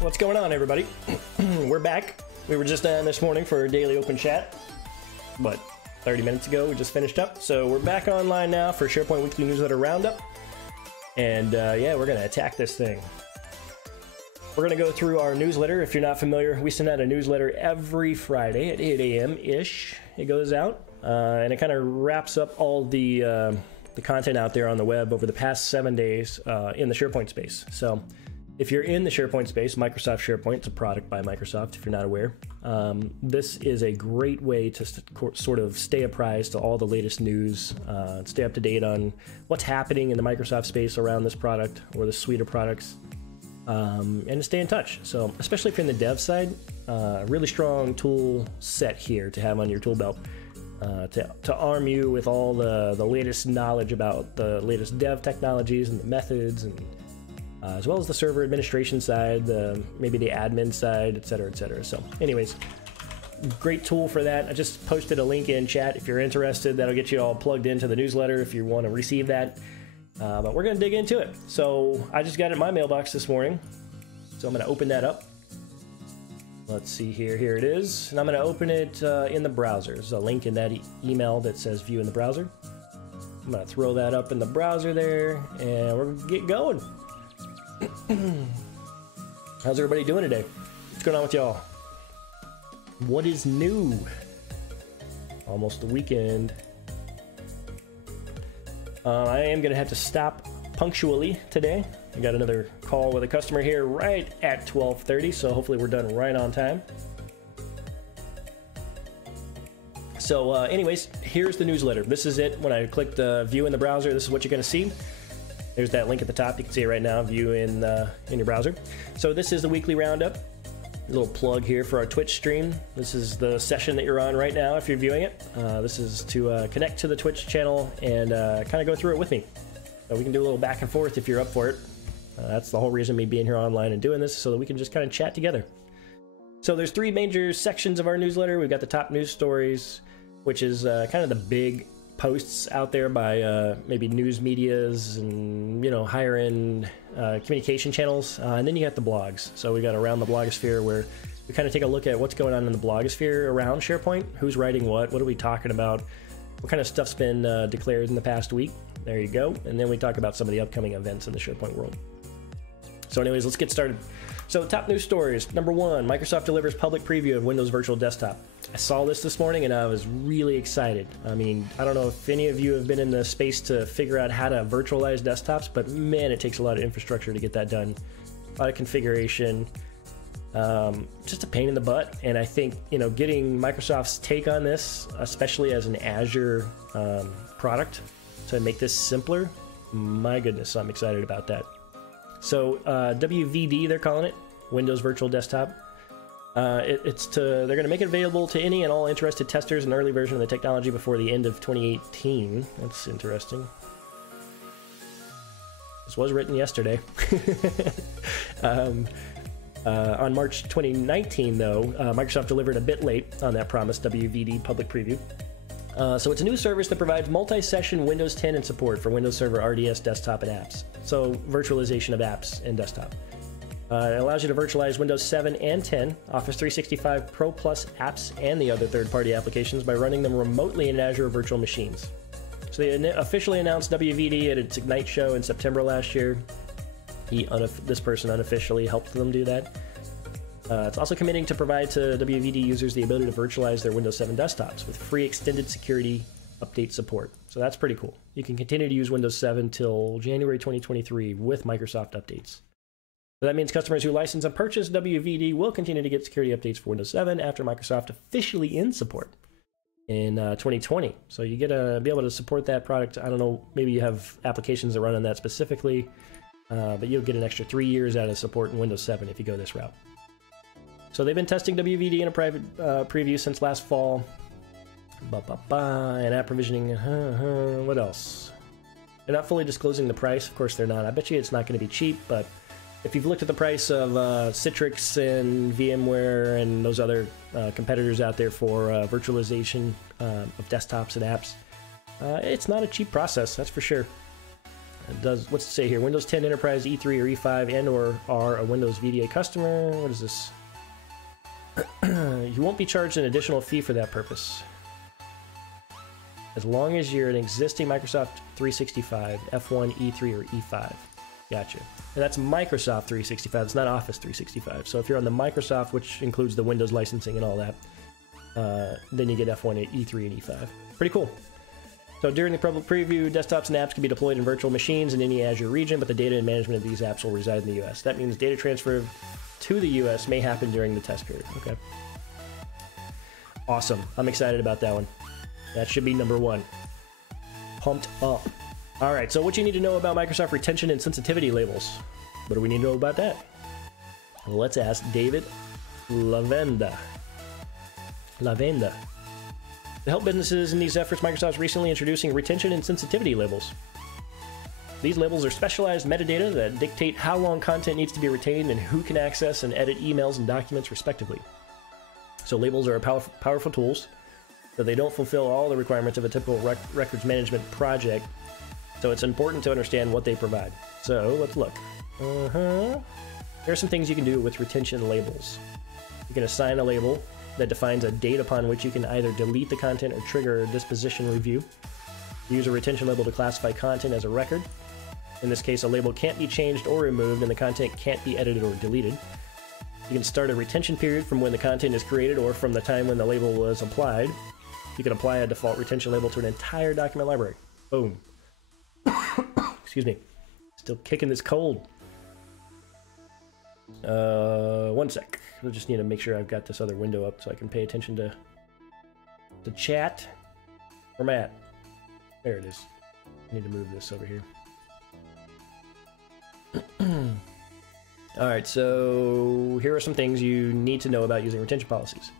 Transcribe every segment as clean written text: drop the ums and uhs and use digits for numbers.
What's going on, everybody? We're back. We were just on this morning for a daily open chat, but 30 minutes ago we just finished up. So we're back online now for SharePoint Weekly Newsletter Roundup. And yeah, we're going to attack this thing. We're going to go through our newsletter. If you're not familiar, we send out a newsletter every Friday at 8 a.m.-ish. It goes out, and it kind of wraps up all the content out there on the web over the past 7 days in the SharePoint space. So if you're in the SharePoint space, Microsoft SharePoint, it's a product by Microsoft if you're not aware. This is a great way to sort of stay apprised to all the latest news, stay up to date on what's happening in the Microsoft space around this product or the suite of products, and to stay in touch. So especially if you're in the dev side, really strong tool set here to have on your tool belt. To arm you with all the latest knowledge about the latest dev technologies and the methods, and as well as the server administration side, maybe the admin side, etc., etc. So anyways, great tool for that. I just posted a link in chat if you're interested. That'll get you all plugged into the newsletter if you want to receive that. But we're going to dig into it. So I just got it in my mailbox this morning, so I'm going to open that up. Let's see here. Here it is. And I'm going to open it in the browser. There's a link in that email that says view in the browser. I'm going to throw that up in the browser there, and we're going to get going. How's everybody doing today? What's going on with y'all? What is new? Almost the weekend. I am going to have to stop punctually today. I got another call with a customer here right at 12:30, so hopefully we're done right on time. So anyways, here's the newsletter. This is it. When I clicked view in the browser, this is what you're going to see. There's that link at the top. You can see it right now, view in your browser. So this is the weekly roundup. A little plug here for our Twitch stream. This is the session that you're on right now if you're viewing it. This is to connect to the Twitch channel and kind of go through it with me. So we can do a little back and forth if you're up for it. That's the whole reason me being here online and doing this, so that we can just kind of chat together. So there's three major sections of our newsletter. We've got the top news stories, which is kind of the big posts out there by maybe news medias and, you know, higher end communication channels, and then you got the blogs. So we got Around the Blogosphere, where we kind of take a look at what's going on in the blogosphere around SharePoint, who's writing what are we talking about, what kind of stuff's been declared in the past week. There you go. And then we talk about some of the upcoming events in the SharePoint world. So anyways, let's get started. So top news stories. Number one, Microsoft delivers public preview of Windows Virtual Desktop. I saw this morning and I was really excited. I mean, I don't know if any of you have been in the space to figure out how to virtualize desktops, but man, it takes a lot of infrastructure to get that done. A lot of configuration, just a pain in the butt. And I think, you know, getting Microsoft's take on this, especially as an Azure product, to make this simpler, my goodness, I'm excited about that. So WVD, they're calling it, Windows Virtual Desktop. They're going to make it available to any and all interested testers, an early version of the technology before the end of 2018. That's interesting. This was written yesterday. On March 2019, though, Microsoft delivered a bit late on that promised WVD public preview. So it's a new service that provides multi-session Windows 10 and support for Windows Server RDS desktop and apps. So virtualization of apps and desktop. It allows you to virtualize Windows 7 and 10, Office 365 Pro Plus apps, and the other third-party applications by running them remotely in Azure virtual machines. So they officially announced WVD at its Ignite show in September last year. This person unofficially helped them do that. It's also committing to provide to WVD users the ability to virtualize their Windows 7 desktops with free extended security update support. So that's pretty cool. You can continue to use Windows 7 till January 2023 with Microsoft updates. So that means customers who license and purchase WVD will continue to get security updates for Windows 7 after Microsoft officially ends support in 2020. So you get to be able to support that product. I don't know, maybe you have applications that run on that specifically, but you'll get an extra 3 years out of support in Windows 7 if you go this route. So they've been testing WVD in a private preview since last fall. And app provisioning, what else? They're not fully disclosing the price. Of course they're not. I bet you it's not going to be cheap, but if you've looked at the price of Citrix and VMware and those other competitors out there for virtualization of desktops and apps, it's not a cheap process, that's for sure. It does, what's it say here? Windows 10 Enterprise E3 or E5 and or are a Windows VDA customer. What is this? You won't be charged an additional fee for that purpose, as long as you're an existing Microsoft 365, F1, E3, or E5. Gotcha. And that's Microsoft 365. It's not Office 365. So if you're on the Microsoft, which includes the Windows licensing and all that, then you get F1, E3, and E5. Pretty cool. So during the public preview, desktops and apps can be deployed in virtual machines in any Azure region, but the data and management of these apps will reside in the US. That means data transfer to the US may happen during the test period. Okay. Awesome. I'm excited about that one. That should be number one. Pumped up. All right, so what you need to know about Microsoft retention and sensitivity labels. What do we need to know about that? Well, let's ask David Lavenda. To help businesses in these efforts, Microsoft's recently introducing retention and sensitivity labels. These labels are specialized metadata that dictate how long content needs to be retained and who can access and edit emails and documents respectively. So labels are powerful tools, but they don't fulfill all the requirements of a typical records management project, so it's important to understand what they provide. So let's look. There are some things you can do with retention labels. You can assign a label that defines a date upon which you can either delete the content or trigger a disposition review. Use a retention label to classify content as a record. In this case, a label can't be changed or removed, and the content can't be edited or deleted. You can start a retention period from when the content is created or from the time when the label was applied. You can apply a default retention label to an entire document library. Boom. Excuse me. Still kicking this cold. One sec. I just need to make sure I've got this other window up so I can pay attention to the chat. Where am I at? There it is. I need to move this over here. Alright, so here are some things you need to know about using retention policies.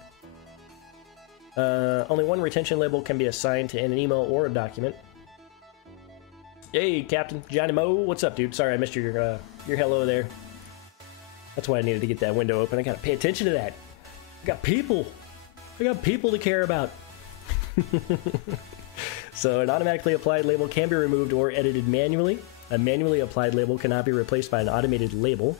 Only one retention label can be assigned to an email or a document. Hey, Captain Johnny Mo, what's up, dude? Sorry I missed your hello there. That's why I needed to get that window open. I gotta pay attention to that. I got people to care about. So an automatically applied label can be removed or edited manually. A manually applied label cannot be replaced by an automated label.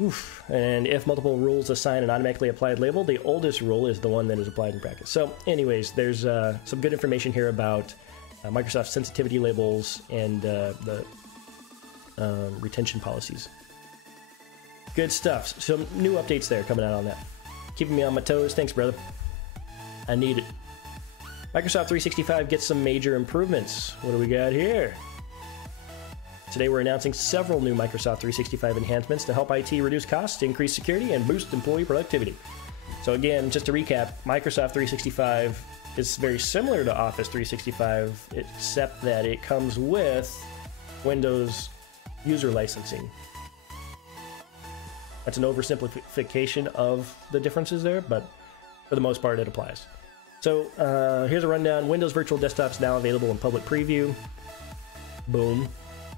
Oof. And if multiple rules assign an automatically applied label, the oldest rule is the one that is applied in practice. So anyways, there's some good information here about Microsoft sensitivity labels and the retention policies. Good stuff. Some new updates there coming out on that. Keeping me on my toes. Thanks, brother. I need it. Microsoft 365 gets some major improvements. What do we got here? Today we're announcing several new Microsoft 365 enhancements to help IT reduce costs, increase security, and boost employee productivity. So again, just to recap, Microsoft 365 is very similar to Office 365, except that it comes with Windows user licensing. That's an oversimplification of the differences there, but for the most part it applies. So here's a rundown. Windows Virtual Desktop's now available in public preview. Boom.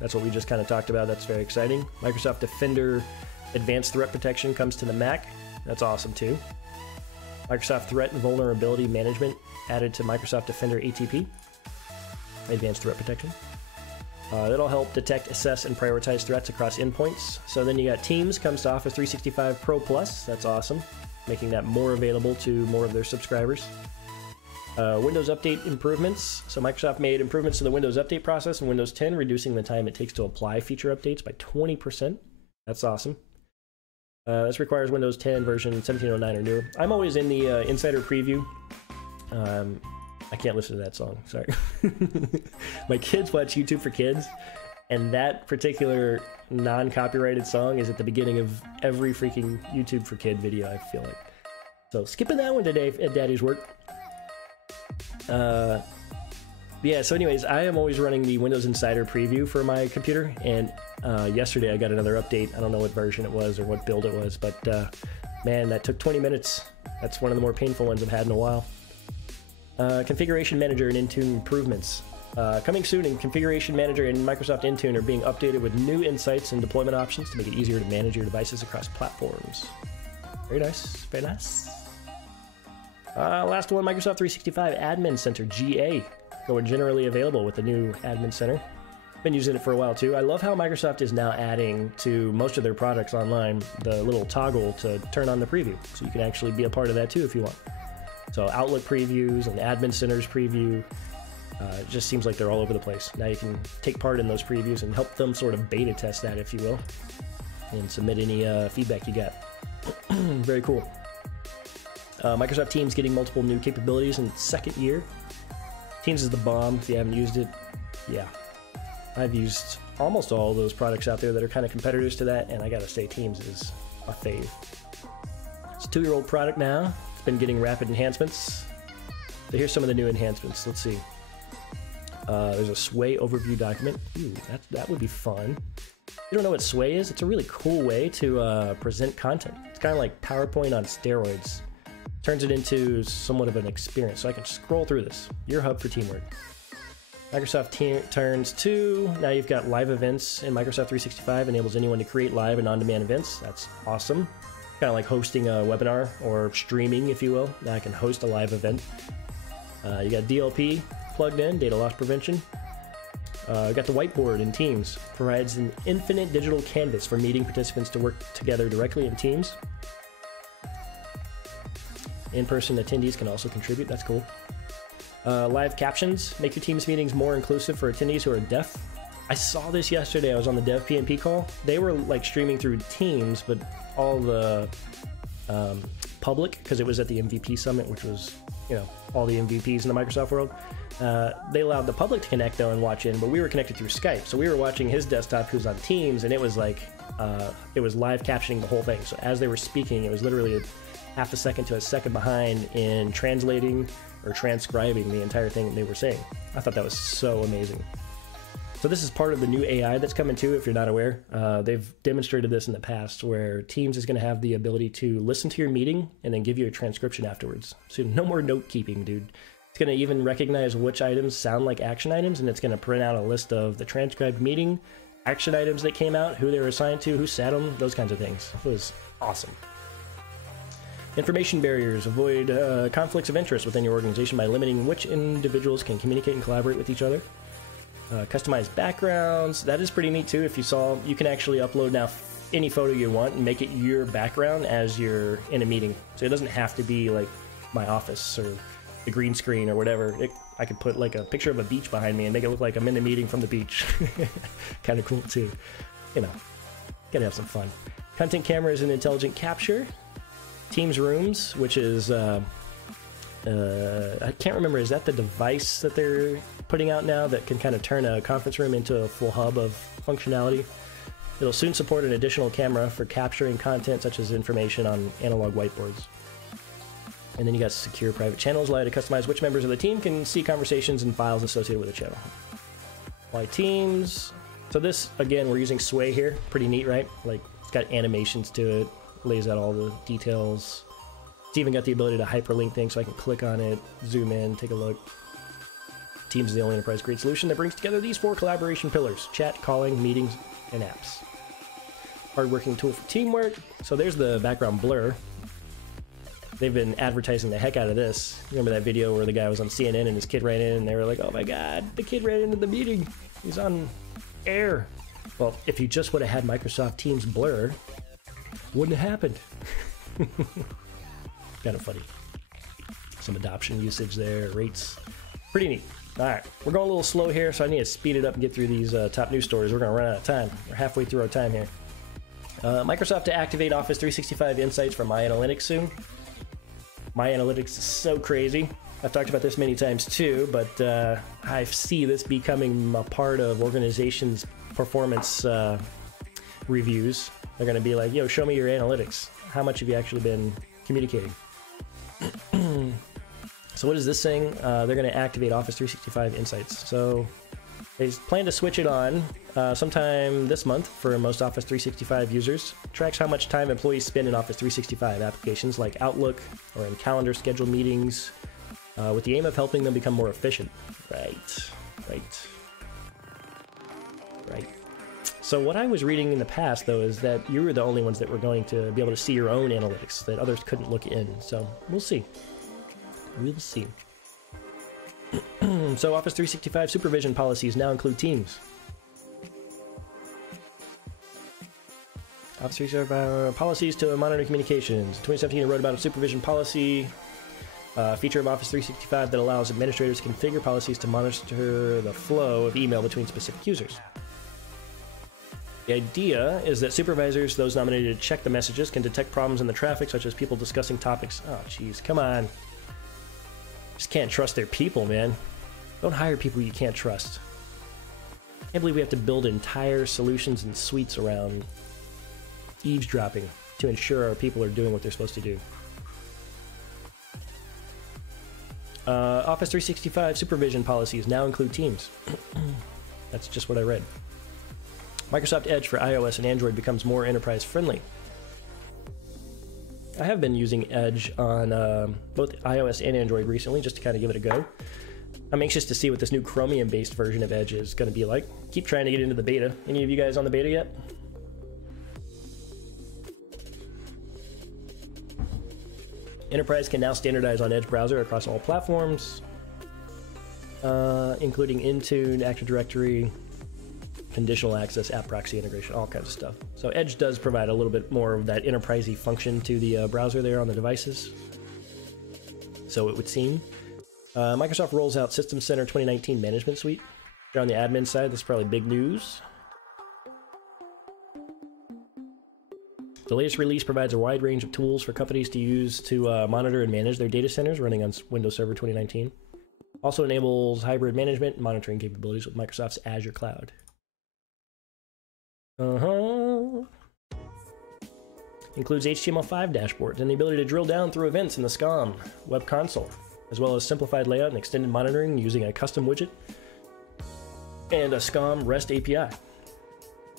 That's what we just kind of talked about. That's very exciting. Microsoft Defender Advanced Threat Protection comes to the Mac. That's awesome too. Microsoft Threat and Vulnerability Management added to Microsoft Defender ATP. Advanced Threat Protection. That'll help detect, assess, and prioritize threats across endpoints. So then you got Teams comes to Office 365 Pro Plus. That's awesome. Making that more available to more of their subscribers. Windows Update improvements. So Microsoft made improvements to the Windows Update process in Windows 10, reducing the time it takes to apply feature updates by 20%. That's awesome. This requires Windows 10 version 1709 or newer. I'm always in the Insider Preview. I can't listen to that song, sorry. My kids watch YouTube for Kids, and that particular non-copyrighted song is at the beginning of every freaking YouTube for Kid video, I feel like. So skipping that one today at Daddy's work. Yeah, so anyways, I am always running the Windows Insider Preview for my computer, and yesterday I got another update. I don't know what version it was or what build it was, but man, that took 20 minutes. That's one of the more painful ones I've had in a while. Configuration Manager and Intune improvements. Coming soon, and Configuration Manager and Microsoft Intune are being updated with new insights and deployment options to make it easier to manage your devices across platforms. Very nice, very nice. Last one, Microsoft 365 Admin Center GA, going generally available with the new Admin Center. Been using it for a while too. I love how Microsoft is now adding to most of their products online the little toggle to turn on the preview, so you can actually be a part of that too if you want. So Outlook previews and Admin Center's preview, it just seems like they're all over the place. Now you can take part in those previews and help them sort of beta test that, if you will, and submit any feedback you got. Very cool. Microsoft Teams getting multiple new capabilities in its second year. Teams is the bomb if you haven't used it. Yeah. I've used almost all those products out there that are kind of competitors to that, and I gotta say Teams is a fave. It's a 2-year-old product now. It's been getting rapid enhancements. So here's some of the new enhancements. Let's see. There's a Sway overview document. Ooh, that would be fun. You don't know what Sway is? It's a really cool way to present content. It's kind of like PowerPoint on steroids. Turns it into somewhat of an experience. So I can scroll through this. Your hub for teamwork. Microsoft turns 2. Now you've got live events in Microsoft 365. Enables anyone to create live and on-demand events. That's awesome. Kind of like hosting a webinar or streaming, if you will. Now I can host a live event. You got DLP plugged in, data loss prevention. Got the whiteboard in Teams. Provides an infinite digital canvas for meeting participants to work together directly in Teams. In-person attendees can also contribute. That's cool. Live captions. Make your Teams meetings more inclusive for attendees who are deaf. I saw this yesterday. I was on the Dev PnP call. They were like streaming through Teams, but all the public, because it was at the MVP Summit, which was, you know, all the MVPs in the Microsoft world. They allowed the public to connect though and watch in, but we were connected through Skype. So we were watching his desktop who's on Teams, and it was like, it was live captioning the whole thing. So as they were speaking, it was literally a half a second to a second behind in translating or transcribing the entire thing they were saying. I thought that was so amazing. So this is part of the new AI that's coming too, if you're not aware. They've demonstrated this in the past where Teams is going to have the ability to listen to your meeting and then give you a transcription afterwards. So no more note keeping, dude. It's going to even recognize which items sound like action items, and it's going to print out a list of the transcribed meeting, action items that came out, who they were assigned to, who sat them, those kinds of things. It was awesome. Information barriers. Avoid conflicts of interest within your organization by limiting which individuals can communicate and collaborate with each other. Customized backgrounds. That is pretty neat too. If you saw, you can actually upload now any photo you want and make it your background as you're in a meeting. So it doesn't have to be like my office or the green screen or whatever. I could put like a picture of a beach behind me and make it look like I'm in the meeting from the beach. Kind of cool too. You know, gotta have some fun. Content cameras and intelligent capture. Teams Rooms, which is, I can't remember, is that the device that they're putting out now that can kind of turn a conference room into a full hub of functionality? It'll soon support an additional camera for capturing content such as information on analog whiteboards. And then you got secure private channels, allow you to customize which members of the team can see conversations and files associated with the channel. Why Teams? So this, again, we're using Sway here. Pretty neat, right? Like, it's got animations to it. Lays out all the details. It's even got the ability to hyperlink things, so I can click on it, zoom in, take a look. Teams is the only enterprise-grade solution that brings together these 4 collaboration pillars: chat, calling, meetings, and apps. Hard-working tool for teamwork. So there's the background blur. They've been advertising the heck out of this. Remember that video where the guy was on CNN and his kid ran in and they were like, oh my god, the kid ran into the meeting. He's on air. Well, if you just would have had Microsoft Teams blur, wouldn't have happened. Kind of funny. Some adoption usage there, rates. Pretty neat. All right, we're going a little slow here, so I need to speed it up and get through these top news stories. We're going to run out of time. We're halfway through our time here. Microsoft to activate Office 365 Insights for My Analytics soon. My Analytics is so crazy. I've talked about this many times too, but I see this becoming a part of organizations' performance reviews. They're going to be like, yo, show me your analytics. How much have you actually been communicating? So what is this saying? They're going to activate Office 365 Insights. So they plan to switch it on sometime this month for most Office 365 users. Tracks how much time employees spend in Office 365 applications like Outlook or in calendar scheduled meetings with the aim of helping them become more efficient. Right. So what I was reading in the past, though, is that you were the only ones that were going to be able to see your own analytics, that others couldn't look in. So we'll see. We'll see. So Office 365 supervision policies now include Teams. Office 365 policies to monitor communications. 2017, I wrote about a supervision policy feature of Office 365 that allows administrators to configure policies to monitor the flow of email between specific users. The idea is that supervisors, those nominated to check the messages, can detect problems in the traffic, such as people discussing topics. Oh, jeez, come on. Just can't trust their people, man. Don't hire people you can't trust. I can't believe we have to build entire solutions and suites around eavesdropping to ensure our people are doing what they're supposed to do. Office 365 supervision policies now include Teams. That's just what I read. Microsoft Edge for iOS and Android becomes more enterprise friendly. I have been using Edge on both iOS and Android recently just to kind of give it a go. I'm anxious to see what this new Chromium-based version of Edge is going to be like. Keep trying to get into the beta. Any of you guys on the beta yet? Enterprise can now standardize on Edge browser across all platforms, including Intune, Active Directory, conditional access, app proxy integration, all kinds of stuff. So Edge does provide a little bit more of that enterprise-y function to the browser there on the devices. So it would seem. Microsoft rolls out System Center 2019 Management Suite. If you're on the admin side, this is probably big news. The latest release provides a wide range of tools for companies to use to monitor and manage their data centers running on Windows Server 2019. Also enables hybrid management and monitoring capabilities with Microsoft's Azure Cloud. Includes HTML5 dashboards and the ability to drill down through events in the SCOM web console, as well as simplified layout and extended monitoring using a custom widget and a SCOM REST API.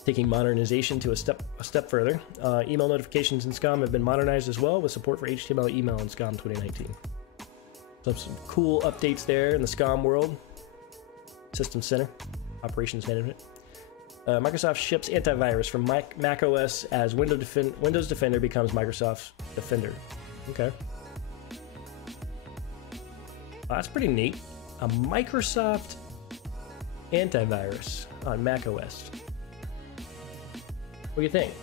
Taking modernization to a step further, email notifications in SCOM have been modernized as well with support for HTML email in SCOM 2019. So some cool updates there in the SCOM world. System Center, Operations Management. Microsoft ships antivirus from Mac OS as Windows Defender becomes Microsoft Defender. Okay. That's pretty neat. A Microsoft antivirus on Mac OS. What do you think?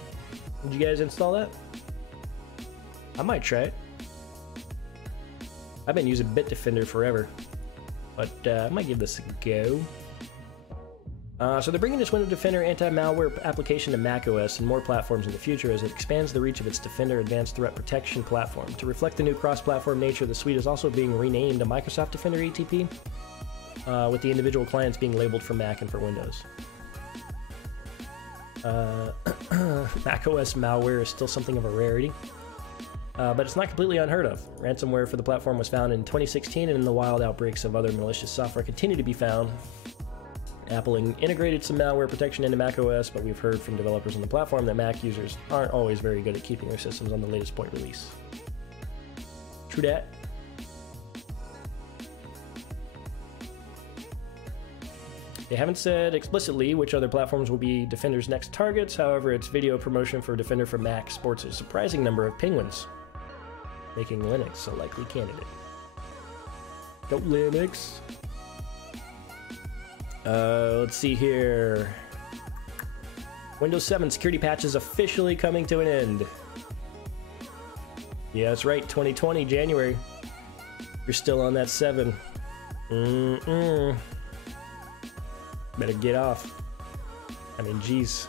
Did you guys install that? I might try it. I've been using Bitdefender forever, but I might give this a go. So they're bringing this Windows Defender anti-malware application to macOS and more platforms in the future as it expands the reach of its Defender Advanced Threat Protection platform. To reflect the new cross-platform nature, the suite is also being renamed to Microsoft Defender ATP, with the individual clients being labeled for Mac and for Windows. macOS malware is still something of a rarity, but it's not completely unheard of. Ransomware for the platform was found in 2016, and the wild outbreaks of other malicious software continue to be found. Apple integrated some malware protection into macOS, but we've heard from developers on the platform that Mac users aren't always very good at keeping their systems on the latest point release. True that. They haven't said explicitly which other platforms will be Defender's next targets. However, its video promotion for Defender for Mac sports a surprising number of penguins, making Linux a likely candidate. Go Linux! Let's see here. Windows 7 security patch is officially coming to an end. Yeah, that's right, 2020, January. You're still on that 7. Better get off. I mean, jeez.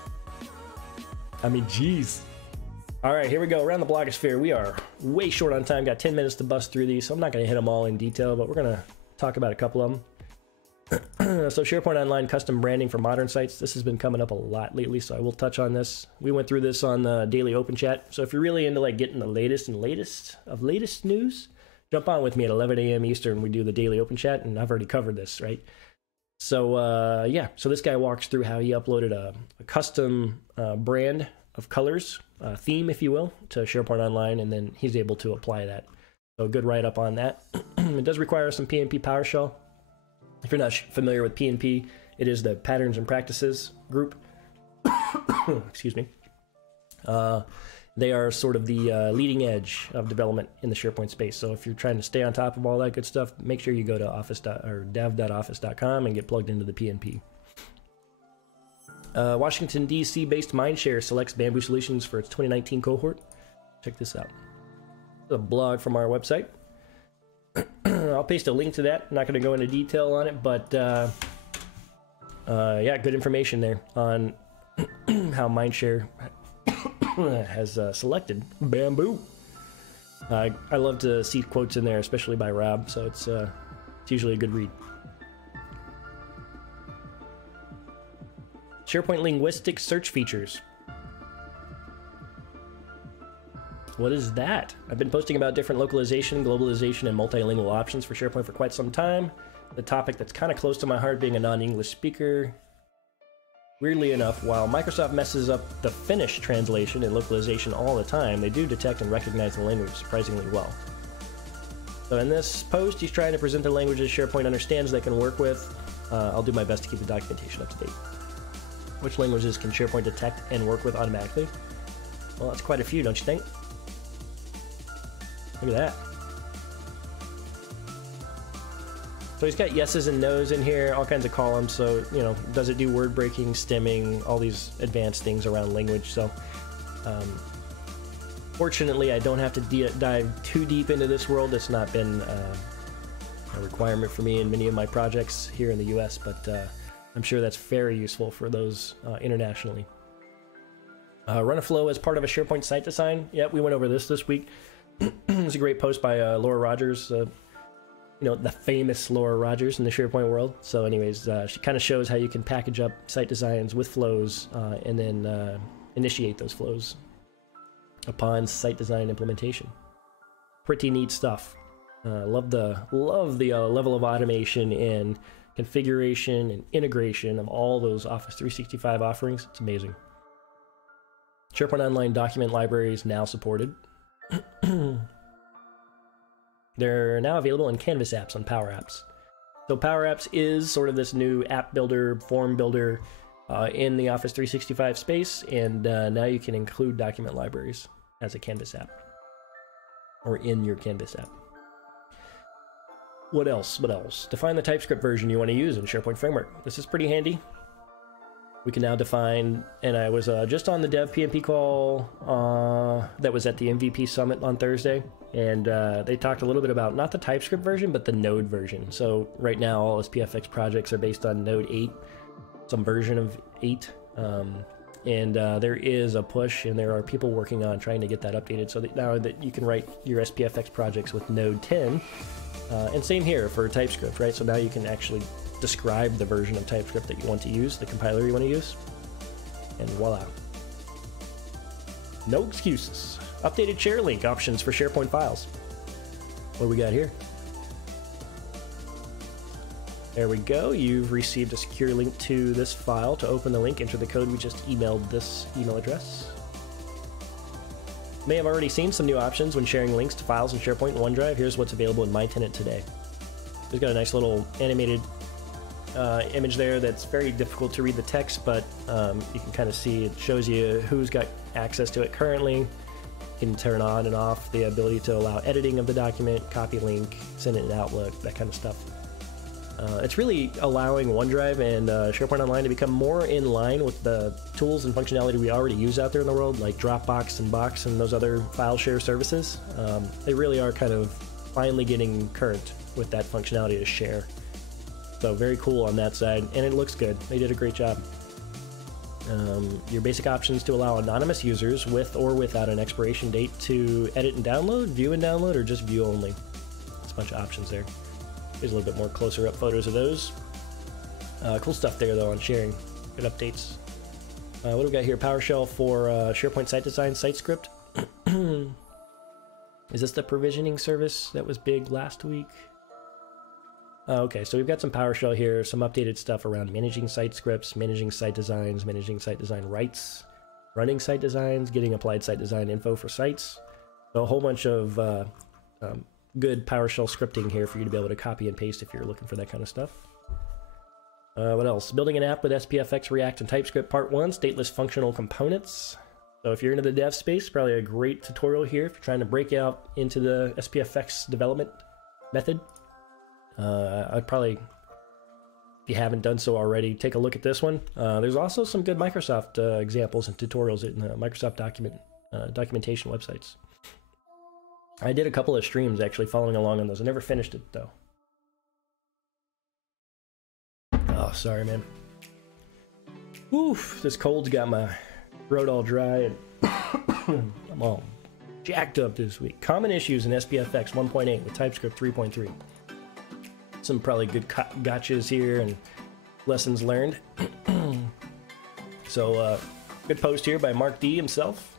Alright, here we go. Around the blogosphere. We are way short on time. Got 10 minutes to bust through these, so I'm not going to hit them all in detail, but we're going to talk about a couple of them. So SharePoint Online custom branding for modern sites. This has been coming up a lot lately, so I will touch on this. We went through this on the daily open chat. So if you're really into like getting the latest news, jump on with me at 11 a.m. Eastern. We do the daily open chat, and I've already covered this, right? So yeah, so this guy walks through how he uploaded a custom brand of colors, theme, if you will, to SharePoint Online, and then he's able to apply that. So good write-up on that. It does require some PnP PowerShell. If you're not familiar with PnP, it is the Patterns and Practices group. Excuse me. They are sort of the leading edge of development in the SharePoint space. So if you're trying to stay on top of all that good stuff, make sure you go to dev.office.com and get plugged into the PnP. Washington, D.C. based Mindshare selects Bamboo Solutions for its 2019 cohort. Check this out. It's a blog from our website. I'll paste a link to that. I'm not going to go into detail on it, but yeah, good information there on how Mindshare has selected Bamboo. I love to see quotes in there, especially by Rob, so it's usually a good read. SharePoint linguistic search features. What is that? I've been posting about different localization, globalization, and multilingual options for SharePoint for quite some time. The topic that's kind of close to my heart being a non-English speaker. Weirdly enough, while Microsoft messes up the Finnish translation and localization all the time, they do detect and recognize the language surprisingly well. So in this post, he's trying to present the languages SharePoint understands they can work with. I'll do my best to keep the documentation up to date. Which languages can SharePoint detect and work with automatically? Well, that's quite a few, don't you think? Look at that. So he's got yeses and nos in here, all kinds of columns. So, you know, does it do word breaking, stemming, all these advanced things around language. So, fortunately, I don't have to dive too deep into this world. It's not been a requirement for me in many of my projects here in the US, but I'm sure that's very useful for those internationally. Run a flow as part of a SharePoint site design. Yep, we went over this week. It's a great post by Laura Rogers, you know, the famous Laura Rogers in the SharePoint world. So anyways, she kind of shows how you can package up site designs with flows and then initiate those flows upon site design implementation. Pretty neat stuff. Love the level of automation and configuration and integration of all those Office 365 offerings. It's amazing. SharePoint Online document library is now supported. They're now available in Canvas apps on Power Apps. So Power Apps is sort of this new app builder, form builder in the Office 365 space, and now you can include document libraries as a Canvas app, or in your Canvas app. What else? What else? Define the TypeScript version you want to use in SharePoint Framework. This is pretty handy. We can now define, and I was just on the Dev PMP call that was at the MVP Summit on Thursday, and they talked a little bit about not the TypeScript version, but the Node version. So right now, all SPFX projects are based on Node 8, some version of 8, and there is a push, and there are people working on trying to get that updated so that now that you can write your SPFX projects with Node 10, and same here for TypeScript, right? So now you can actually describe the version of TypeScript that you want to use, the compiler you want to use, and voila. No excuses. Updated share link options for SharePoint files. What do we got here? There we go. You've received a secure link to this file. To open the link, enter the code we just emailed this email address. You may have already seen some new options when sharing links to files in SharePoint and OneDrive. Here's what's available in My Tenant today. We've got a nice little animated image there that's very difficult to read the text, but you can kind of see it shows you who's got access to it currently. You can turn on and off the ability to allow editing of the document, copy link, send it in Outlook, that kind of stuff. It's really allowing OneDrive and SharePoint Online to become more in line with the tools and functionality we already use out there in the world, like Dropbox and Box and those other file share services. They really are kind of finally getting current with that functionality to share. So very cool on that side, and it looks good. They did a great job. Your basic options to allow anonymous users with or without an expiration date to edit and download, view and download, or just view only. There's a bunch of options there. Here's a little bit more closer up photos of those. Cool stuff there though on sharing. Good updates. What do we got here? PowerShell for SharePoint site design, site script. Is this the provisioning service that was big last week? Okay, so we've got some PowerShell here, some updated stuff around managing site scripts, managing site designs, managing site design rights, running site designs, getting applied site design info for sites. So a whole bunch of good PowerShell scripting here for you to be able to copy and paste if you're looking for that kind of stuff. What else? Building an app with SPFX, React, and TypeScript Part 1, stateless functional components. So if you're into the dev space, probably a great tutorial here if you're trying to break out into the SPFX development method. I'd probably If you haven't done so already, take a look at this one. There's also some good Microsoft examples and tutorials in the Microsoft documentation websites. I did a couple of streams actually following along on those. I never finished it though. Oh, sorry, man. Oof, this cold's got my throat all dry and I'm all jacked up this week. Common issues in SPFX 1.8 with TypeScript 3.3. Some probably good gotchas here and lessons learned. So, good post here by Mark D himself.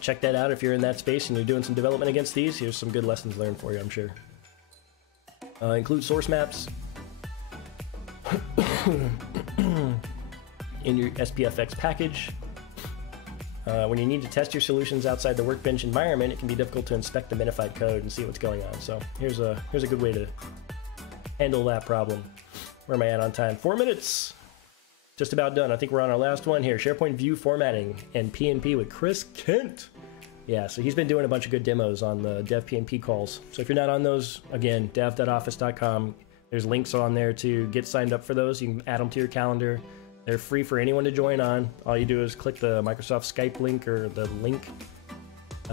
Check that out if you're in that space and you're doing some development against these. Here's some good lessons learned for you, I'm sure. Include source maps in your SPFX package. When you need to test your solutions outside the Workbench environment, it can be difficult to inspect the minified code and see what's going on. So here's a good way to handle that problem. Where am I at on time? 4 minutes. Just about done. I think we're on our last one here. SharePoint view formatting and PNP with Chris Kent. Yeah, so he's been doing a bunch of good demos on the dev PNP calls. So if you're not on those, again, dev.office.com. There's links on there to get signed up for those. You can add them to your calendar. They're free for anyone to join on. All you do is click the Microsoft Skype link or the link,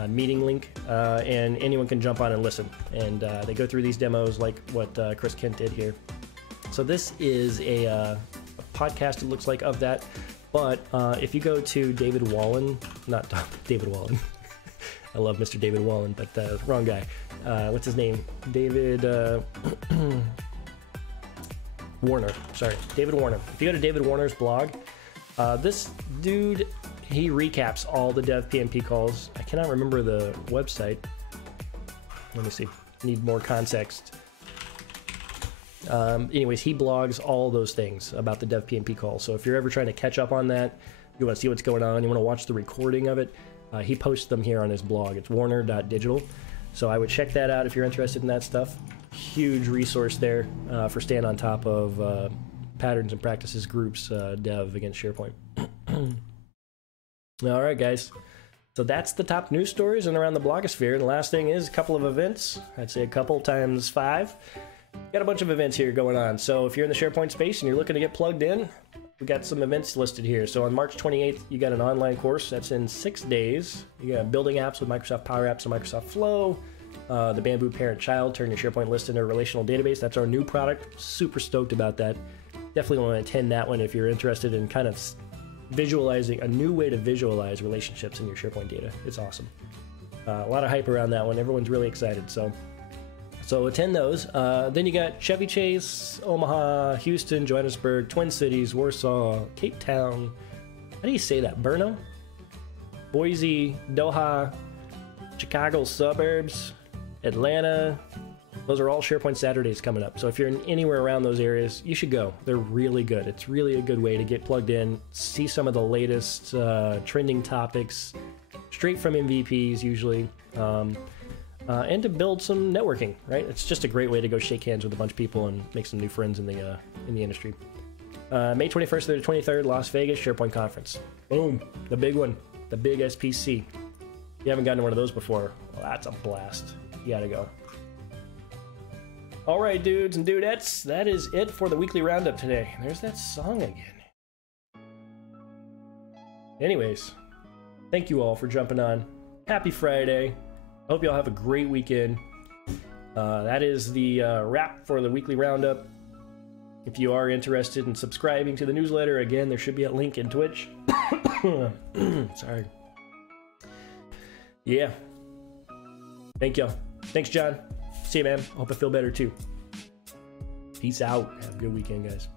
meeting link, and anyone can jump on and listen. And they go through these demos like what Chris Kent did here. So this is a podcast, it looks like, of that. But if you go to David Wallen, not David Wallen. I love Mr. David Wallen, but wrong guy. What's his name? David Warner. Sorry, David Warner. If you go to David Warner's blog, this dude, he recaps all the dev PNP calls. I cannot remember the website. Let me see. Need more context. Anyways, he blogs all those things about the dev PNP call. So if you're ever trying to catch up on that, you want to see what's going on, you want to watch the recording of it, he posts them here on his blog. It's warner.digital. So I would check that out if you're interested in that stuff. Huge resource there for staying on top of patterns and practices groups dev against SharePoint. All right, guys. So that's the top news stories and around the blogosphere. And the last thing is a couple of events. I'd say a couple times 5. Got a bunch of events here going on. So if you're in the SharePoint space and you're looking to get plugged in, we got some events listed here. So on March 28th, you got an online course that's in 6 days. You got building apps with Microsoft Power Apps and Microsoft Flow. The Bamboo Parent-Child, turn your SharePoint list into a relational database. That's our new product. Super stoked about that. Definitely want to attend that one if you're interested in kind of visualizing a new way to visualize relationships in your SharePoint data. It's awesome. A lot of hype around that one. Everyone's really excited. So attend those. Then you got Chevy Chase, Omaha, Houston, Johannesburg, Twin Cities, Warsaw, Cape Town. How do you say that? Brno? Boise, Doha, Chicago suburbs, Atlanta. Those are all SharePoint Saturdays coming up. So if you're anywhere around those areas, you should go. They're really good. It's really a good way to get plugged in, see some of the latest trending topics, straight from MVPs usually. And to build some networking, right? It's just a great way to go shake hands with a bunch of people and make some new friends in the industry. May 21st through the 23rd, Las Vegas SharePoint Conference. Boom, the big one, the big SPC. If you haven't gotten to one of those before, well, that's a blast. You gotta go. All right, dudes and dudettes, that is it for the weekly roundup today. There's that song again. Anyways, thank you all for jumping on. Happy Friday. I hope you all have a great weekend. That is the wrap for the weekly roundup. If you are interested in subscribing to the newsletter, again, there should be a link in Twitch. Sorry. Yeah. Thank y'all. Thanks, John. See you, man. Hope I feel better too. Peace out. Have a good weekend, guys.